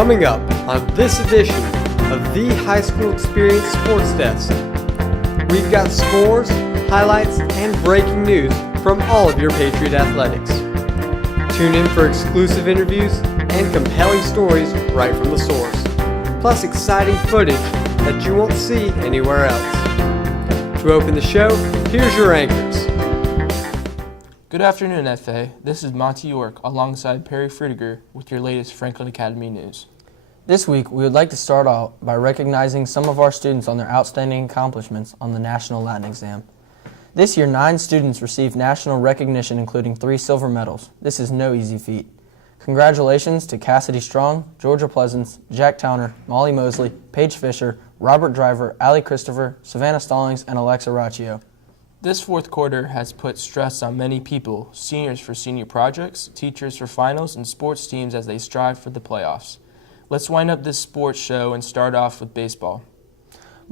Coming up on this edition of the High School Experience Sports Desk, we've got scores, highlights, and breaking news from all of your Patriot athletics. Tune in for exclusive interviews and compelling stories right from the source, plus exciting footage that you won't see anywhere else. To open the show, here's your anchors. Good afternoon, FA. This is Monty York alongside Perry Frutiger with your latest Franklin Academy news. This week, we would like to start out by recognizing some of our students on their outstanding accomplishments on the National Latin Exam. This year, 9 students received national recognition, including 3 silver medals. This is no easy feat. Congratulations to Cassidy Strong, Georgia Pleasance, Jack Towner, Molly Mosley, Paige Fisher, Robert Driver, Allie Christopher, Savannah Stallings, and Alexa Raccio. This fourth quarter has put stress on many people, seniors for senior projects, teachers for finals, and sports teams as they strive for the playoffs. Let's wind up this sports show and start off with baseball.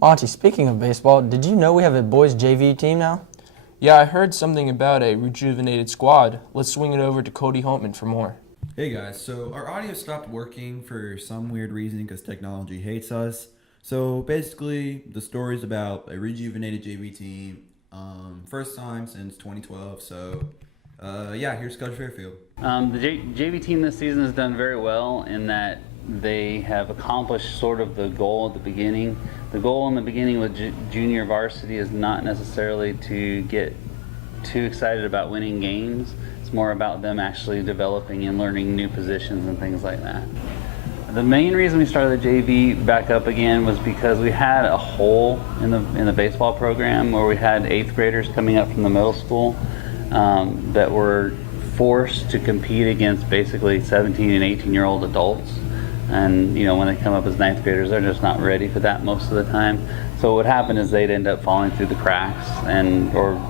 Monty, speaking of baseball, did you know we have a boys JV team now? Yeah, I heard something about a rejuvenated squad. Let's swing it over to Cody Holtman for more. Hey guys, so our audio stopped working for some weird reason because technology hates us. So basically, the story's about a rejuvenated JV team. First time since 2012, so here's Coach Fairfield. The JV team this season has done very well in that they have accomplished sort of the goal at the beginning. The goal in the beginning with junior varsity is not necessarily to get too excited about winning games. It's more about them actually developing and learning new positions and things like that. The main reason we started the JV back up again was because we had a hole in the baseball program where we had 8th graders coming up from the middle school that were forced to compete against basically 17 and 18-year-old adults. And when they come up as 9th graders, they're just not ready for that most of the time. So what happened is they'd end up falling through the cracks or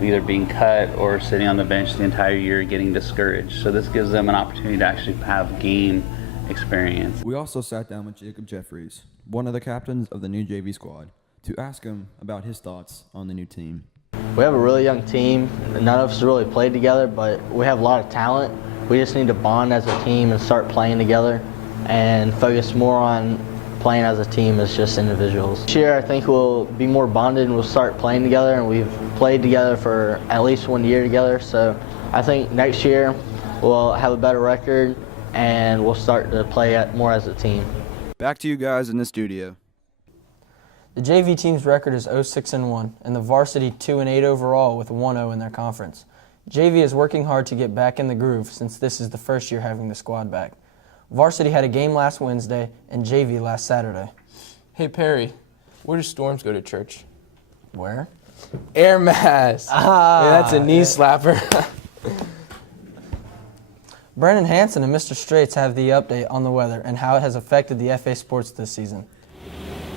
either being cut or sitting on the bench the entire year getting discouraged. So this gives them an opportunity to actually have game experience. We also sat down with Jacob Jeffries, one of the captains of the new JV squad, to ask him about his thoughts on the new team. We have a really young team. None of us really played together, but we have a lot of talent. We just need to bond as a team and start playing together and focus more on playing as a team as just individuals. This year I think we'll be more bonded and we'll start playing together, and we've played together for at least 1 year together, so I think next year we'll have a better record and we'll start to play more as a team. Back to you guys in the studio. The JV team's record is 0-6-1, and the varsity 2-8 overall with 1-0 in their conference. JV is working hard to get back in the groove since this is the first year having the squad back. Varsity had a game last Wednesday and JV last Saturday. Hey Perry, where do Storms go to church? Where? Air Mass. That's a knee slapper. Brennan Hansen and Mr. Straits have the update on the weather and how it has affected the FA sports this season.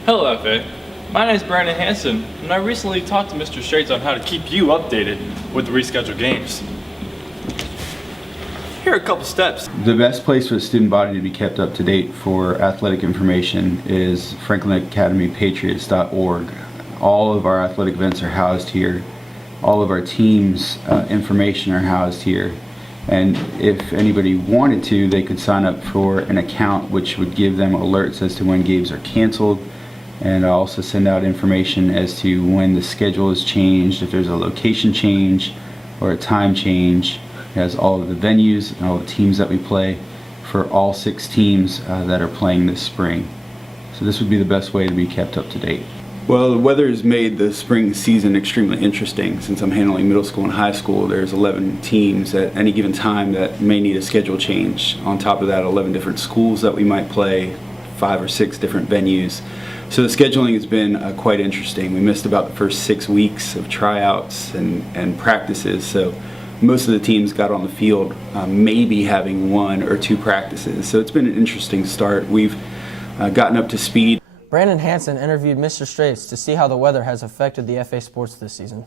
Hello FA, my name is Brandon Hansen, and I recently talked to Mr. Straits on how to keep you updated with the rescheduled games. Here are a couple steps. The best place for the student body to be kept up to date for athletic information is franklinacademypatriots.org. All of our athletic events are housed here. All of our teams' information are housed here. And if anybody wanted to, they could sign up for an account which would give them alerts as to when games are canceled, and also send out information as to when the schedule is changed, if there's a location change or a time change. It has all of the venues and all the teams that we play for all 6 teams that are playing this spring. So this would be the best way to be kept up to date. Well, the weather has made the spring season extremely interesting. Since I'm handling middle school and high school, there's 11 teams at any given time that may need a schedule change. On top of that, 11 different schools that we might play, 5 or 6 different venues. So the scheduling has been quite interesting. We missed about the first 6 weeks of tryouts and practices, so most of the teams got on the field maybe having 1 or 2 practices. So it's been an interesting start. We've gotten up to speed. Brandon Hansen interviewed Mr. Straits to see how the weather has affected the FA sports this season.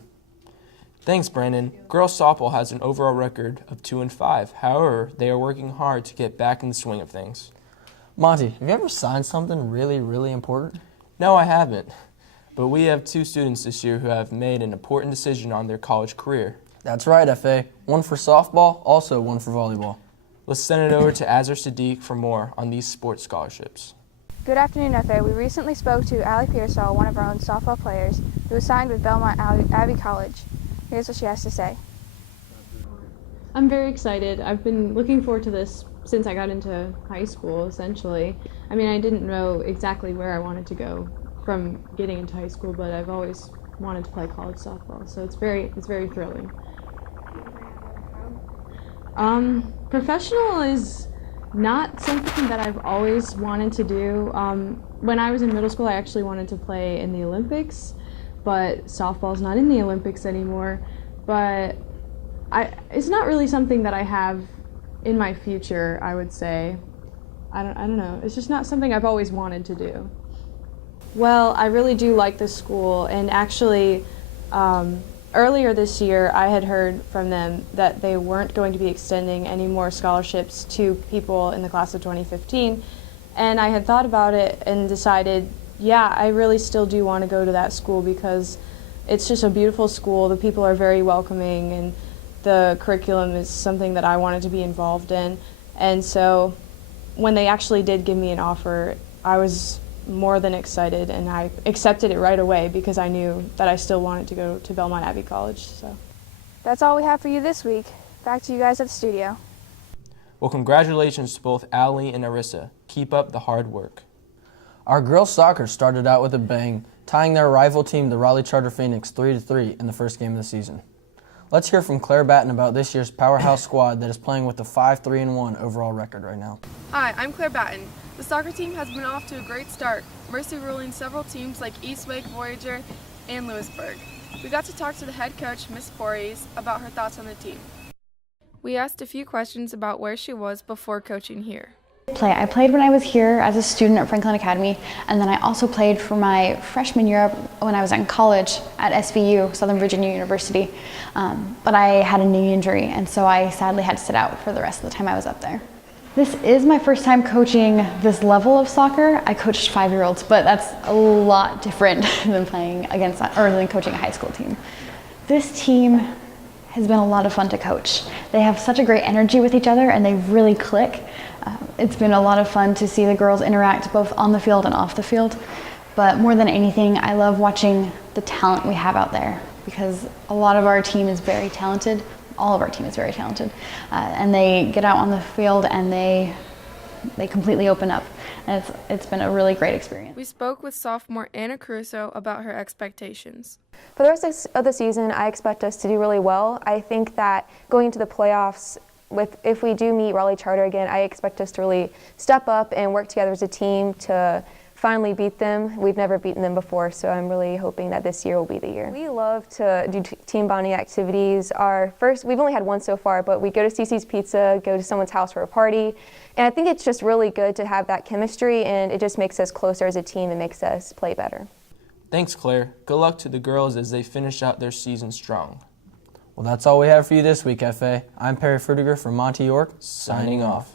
Thanks, Brandon. Girls softball has an overall record of 2-5. However, they are working hard to get back in the swing of things. Monty, have you ever signed something really, really important? No, I haven't. But we have 2 students this year who have made an important decision on their college career. That's right, FA. 1 for softball, also 1 for volleyball. Let's send it over to Azar Sadiq for more on these sports scholarships. Good afternoon, FA. We recently spoke to Allie Pearsall, one of our own softball players, who was signed with Belmont Abbey College. Here's what she has to say. I'm very excited. I've been looking forward to this since I got into high school, essentially. I mean, I didn't know exactly where I wanted to go from getting into high school, but I've always wanted to play college softball, so it's very thrilling. Professional is not something that I've always wanted to do. When I was in middle school, I actually wanted to play in the Olympics, but softball's not in the Olympics anymore. But it's not really something that I have in my future, I would say. I don't know. It's just not something I've always wanted to do. Well, I really do like this school, and actually, earlier this year, I had heard from them that they weren't going to be extending any more scholarships to people in the class of 2015, and I had thought about it and decided, yeah, I really still do want to go to that school because it's just a beautiful school. The people are very welcoming, and the curriculum is something that I wanted to be involved in. And so when they actually did give me an offer, I was more than excited, and I accepted it right away because I knew that I still wanted to go to Belmont Abbey College. So That's all we have for you this week. Back to you guys at the studio. Well, congratulations to both Allie and Arissa. Keep up the hard work. Our girls soccer started out with a bang, tying their rival team, the Raleigh Charter Phoenix, 3-3 in the first game of the season. Let's hear from Claire Batten about this year's powerhouse squad that is playing with a 5-3-1 overall record right now. Hi, I'm Claire Batten. The soccer team has been off to a great start, mercy ruling several teams like Eastwick, Voyager, and Lewisburg. We got to talk to the head coach, Miss Voorhees, about her thoughts on the team. We asked a few questions about where she was before coaching here. I played when I was here as a student at Franklin Academy, and then I also played for my freshman year when I was in college at SVU, Southern Virginia University. But I had a knee injury, and so I sadly had to sit out for the rest of the time I was up there. This is my first time coaching this level of soccer. I coached 5-year-olds, but that's a lot different than playing against or than coaching a high school team. This team has been a lot of fun to coach. They have such a great energy with each other, and they really click. It's been a lot of fun to see the girls interact both on the field and off the field. But more than anything, I love watching the talent we have out there, because a lot of our team is very talented. All of our team is very talented. And they get out on the field and they completely open up. And it's been a really great experience. We spoke with sophomore Anna Caruso about her expectations. For the rest of the season, I expect us to do really well. I think that going into the playoffs, if we do meet Raleigh Charter again, I expect us to really step up and work together as a team to finally beat them. We've never beaten them before, so I'm really hoping that this year will be the year. We love to do team bonding activities. We've only had one so far, but we go to CC's Pizza, go to someone's house for a party, and I think it's just really good to have that chemistry, and it just makes us closer as a team and makes us play better. Thanks, Claire. Good luck to the girls as they finish out their season strong. Well, that's all we have for you this week, FA. I'm Perry Frudiger from Monty York, signing off.